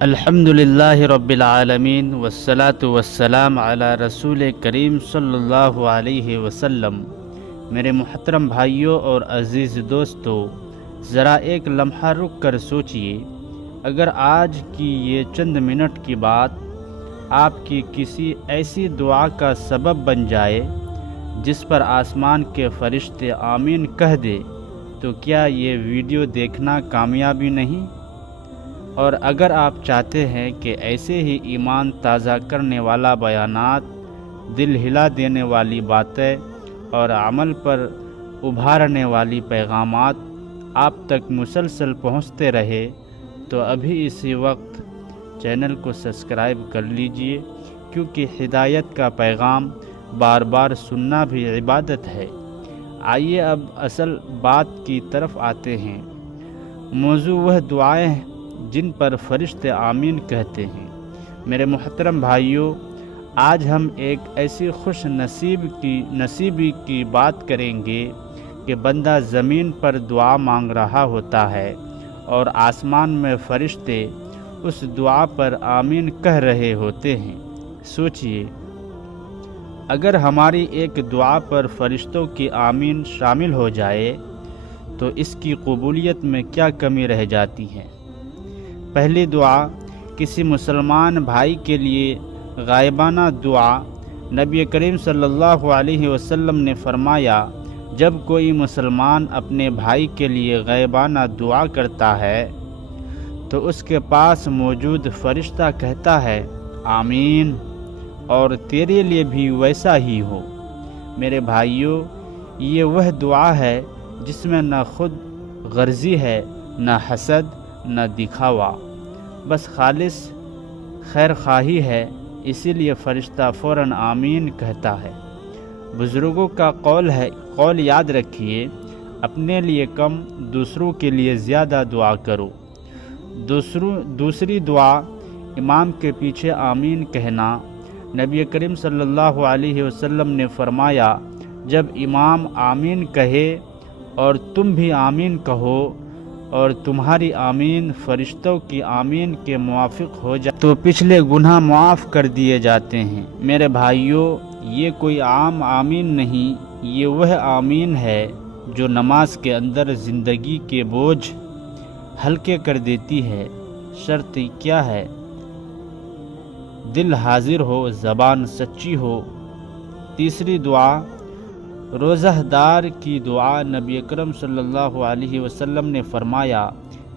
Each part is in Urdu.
الحمدللہ رب العالمین والصلاة والسلام علی رسول کریم صلی اللہ علیہ وسلم۔ میرے محترم بھائیوں اور عزیز دوستو، ذرا ایک لمحہ رک کر سوچئے، اگر آج کی یہ چند منٹ کی بات آپ کی کسی ایسی دعا کا سبب بن جائے جس پر آسمان کے فرشتے آمین کہہ دے، تو کیا یہ ویڈیو دیکھنا کامیابی نہیں؟ اور اگر آپ چاہتے ہیں کہ ایسے ہی ایمان تازہ کرنے والا بیانات، دل ہلا دینے والی باتیں اور عمل پر ابھارنے والی پیغامات آپ تک مسلسل پہنچتے رہے، تو ابھی اسی وقت چینل کو سبسکرائب کر لیجئے، کیونکہ ہدایت کا پیغام بار بار سننا بھی عبادت ہے۔ آئیے اب اصل بات کی طرف آتے ہیں۔ موضوع وہ دعائیں جن پر فرشتے آمین کہتے ہیں۔ میرے محترم بھائیوں، آج ہم ایک ایسی خوش نصیبی کی بات کریں گے کہ بندہ زمین پر دعا مانگ رہا ہوتا ہے اور آسمان میں فرشتے اس دعا پر آمین کہہ رہے ہوتے ہیں۔ سوچئے، اگر ہماری ایک دعا پر فرشتوں کی آمین شامل ہو جائے تو اس کی قبولیت میں کیا کمی رہ جاتی ہے؟ پہلی دعا، کسی مسلمان بھائی کے لیے غائبانہ دعا۔ نبی کریم صلی اللہ علیہ وسلم نے فرمایا، جب کوئی مسلمان اپنے بھائی کے لیے غائبانہ دعا کرتا ہے تو اس کے پاس موجود فرشتہ کہتا ہے آمین، اور تیرے لیے بھی ویسا ہی ہو۔ میرے بھائیوں، یہ وہ دعا ہے جس میں نہ خود غرضی ہے، نہ حسد، نہ دکھاوا، بس خالص خیر خواہی ہے، اسی لیے فرشتہ فوراً آمین کہتا ہے۔ بزرگوں کا قول یاد رکھیے، اپنے لیے کم، دوسروں کے لیے زیادہ دعا کرو۔ دوسری دعا، امام کے پیچھے آمین کہنا۔ نبی کریم صلی اللہ علیہ وسلم نے فرمایا، جب امام آمین کہے اور تم بھی آمین کہو اور تمہاری آمین فرشتوں کی آمین کے موافق ہو جائے تو پچھلے گناہ معاف کر دیے جاتے ہیں۔ میرے بھائیوں، یہ کوئی عام آمین نہیں، یہ وہ آمین ہے جو نماز کے اندر زندگی کے بوجھ ہلکے کر دیتی ہے۔ شرط کیا ہے؟ دل حاضر ہو، زبان سچی ہو۔ تیسری دعا، روزہ دار کی دعا۔ نبی اکرم صلی اللہ علیہ وسلم نے فرمایا،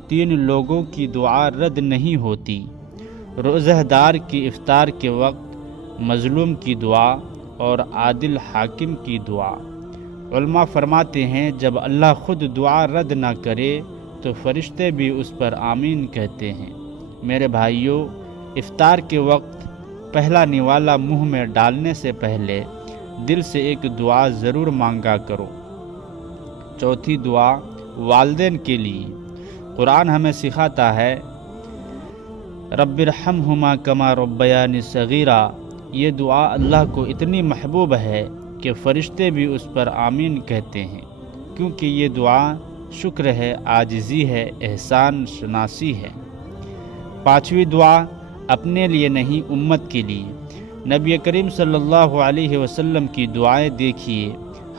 3 لوگوں کی دعا رد نہیں ہوتی: روزہ دار کی افطار کے وقت، مظلوم کی دعا، اور عادل حاکم کی دعا۔ علماء فرماتے ہیں، جب اللہ خود دعا رد نہ کرے تو فرشتے بھی اس پر آمین کہتے ہیں۔ میرے بھائیوں، افطار کے وقت پہلا نوالا منہ میں ڈالنے سے پہلے دل سے ایک دعا ضرور مانگا کرو۔ چوتھی دعا، والدین کے لیے۔ قرآن ہمیں سکھاتا ہے، رب ارحمہما کما ربیانی صغیرا۔ یہ دعا اللہ کو اتنی محبوب ہے کہ فرشتے بھی اس پر آمین کہتے ہیں، کیونکہ یہ دعا شکر ہے، عاجزی ہے، احسان شناسی ہے۔ پانچویں دعا، اپنے لیے نہیں، امت کے لیے۔ نبی کریم صلی اللہ علیہ وسلم کی دعائیں دیکھیے،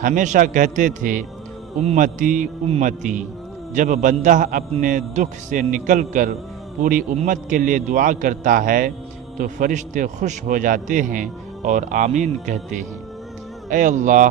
ہمیشہ کہتے تھے امتی امتی۔ جب بندہ اپنے دکھ سے نکل کر پوری امت کے لیے دعا کرتا ہے تو فرشتے خوش ہو جاتے ہیں اور آمین کہتے ہیں۔ اے اللہ،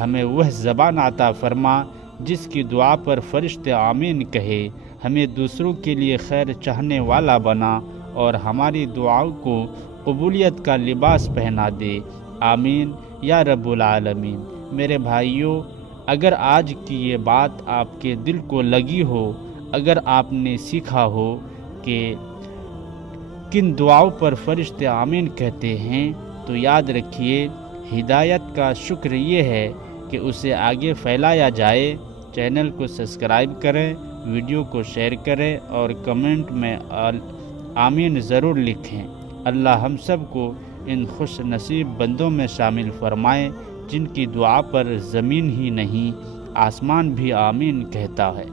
ہمیں وہ زبان عطا فرما جس کی دعا پر فرشتے آمین کہے، ہمیں دوسروں کے لیے خیر چاہنے والا بنا اور ہماری دعاؤں کو قبولیت کا لباس پہنا دے۔ آمین یا رب العالمین۔ میرے بھائیوں، اگر آج کی یہ بات آپ کے دل کو لگی ہو، اگر آپ نے سیکھا ہو کہ کن دعاؤں پر فرشتے آمین کہتے ہیں، تو یاد رکھیے، ہدایت کا شکر یہ ہے کہ اسے آگے پھیلایا جائے۔ چینل کو سبسکرائب کریں، ویڈیو کو شیئر کریں اور کمنٹ میں آمین ضرور لکھیں۔ اللہ ہم سب کو ان خوش نصیب بندوں میں شامل فرمائے جن کی دعا پر زمین ہی نہیں، آسمان بھی آمین کہتا ہے۔